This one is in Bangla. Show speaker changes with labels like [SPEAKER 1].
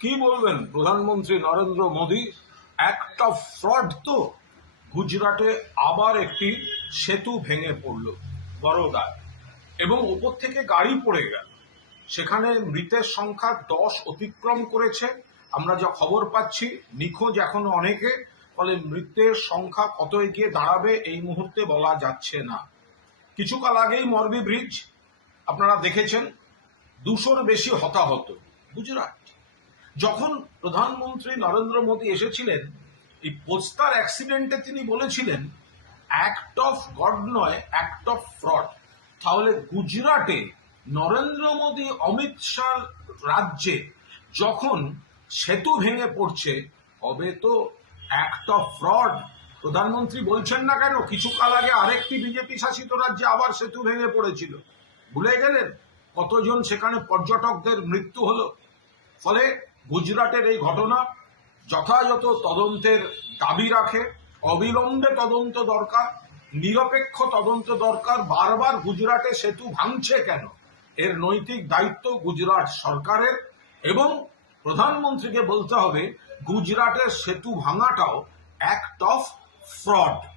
[SPEAKER 1] কি বলবেন প্রধানমন্ত্রী নরেন্দ্র মোদী? একটা ফ্রড তো গুজরাটে আবার একটি সেতু ভেঙে পড়ল বড়োদায় এবং ওপর থেকে গাড়ি পড়ে গেল। সেখানে মৃতের সংখ্যা দশ অতিক্রম করেছে। আমরা যা খবর পাচ্ছি, নিখোঁজ এখনও অনেকে, ফলে মৃতের সংখ্যা কত এগিয়ে দাঁড়াবে এই মুহূর্তে বলা যাচ্ছে না। কিছুকাল আগেই মরবি ব্রিজ, আপনারা দেখেছেন, দুশোর বেশি হতাহত। গুজরাট। যখন প্রধানমন্ত্রী নরেন্দ্র মোদী এসেছিলেন, এই পোস্তার অ্যাক্সিডেন্টে তিনি বলেছিলেন অ্যাক্ট অফ গড নয় অ্যাক্ট অফ ফ্রড তাহলে গুজরাটে নরেন্দ্র মোদী, অমিত শাহ রাজ্যে যখন সেতু ভেঙে পড়ছে, তবে তো অ্যাক্ট অফ ফ্রড প্রধানমন্ত্রী বলছেন না কেন? কিছুকাল আগে আরেকটি বিজেপি শাসিত রাজ্যে আবার সেতু ভেঙে পড়েছিল। ভুলে গেলেন? কতজন সেখানে পর্যটকদের মৃত্যু হলো? ফলে গুজরাটের এই ঘটনা যথাযথ তদন্তের দাবি রাখে, অবিলম্বে তদন্ত দরকার, নিরপেক্ষ তদন্ত দরকার, বারবার গুজরাটে সেতু ভাঙছে কেন? এর নৈতিক দায়িত্ব গুজরাট সরকারের এবং প্রধানমন্ত্রীকে বলতে হবে, গুজরাটের সেতু ভাঙাটাও অ্যাক্ট অফ ফ্রড